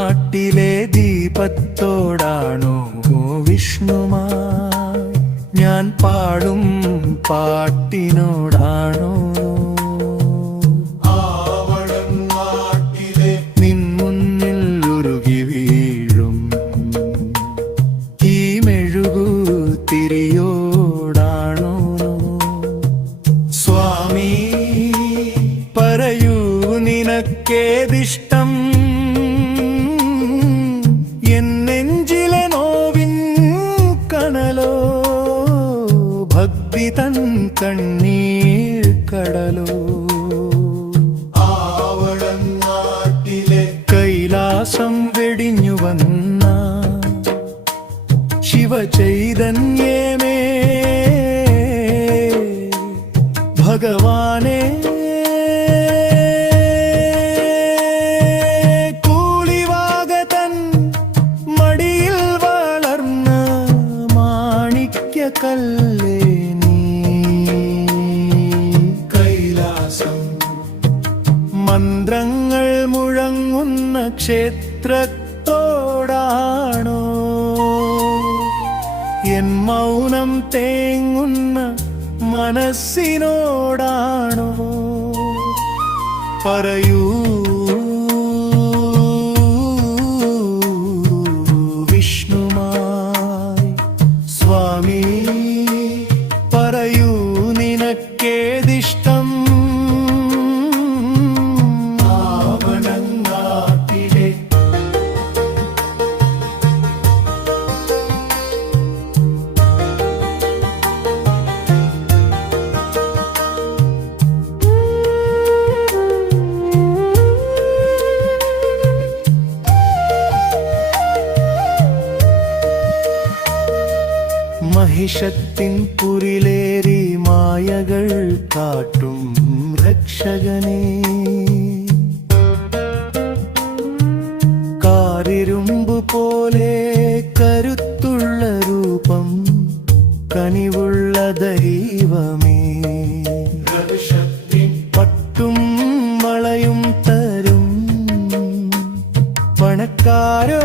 നാട്ടിലെ ദീപത്തോടാണോ വിഷ്ണുമായി ഞാൻ പാടും പാട്ടിനോടാണോ നിൻ മുന്നിൽ ഉരുകി വീഴും ഈ മെഴുകു തിരിയോടാണോ സ്വാമി പറയൂ നിനക്കേതിഷ്ടം എന്നെഞ്ചിലെ നോവിൻ കനലോ ഭക്തി തൻ കണ്ണീർ കടലോ ആവളങ്ങാട്ടിലെ കൈലാസം വെടിഞ്ഞു വന്ന ശിവചൈതന്യമേ ഭഗവാനേ കല്ലേ നീ കൈലാസം മന്ത്രങ്ങൾ മുഴങ്ങുന്ന ക്ഷേത്രത്തോടാണോ എൻ മൗനം തേങ്ങുന്ന മനസ്സിനോടാണോ പറയൂ വിഷ്ണുമായി സ്വാമി പറയൂ നിനക്കേതിഷ്ടം ആവണങ്ങാട്ടിലെ മഹിഷത്തിൻ പുരിലേറി മായകൾ കാട്ടും രക്ഷകനേ കാരിരുമ്പു പോലെ കരുത്തുള്ള രൂപം കനിവുള്ള ദൈവമേ പട്ടും വളയും തരും പണക്കാരോ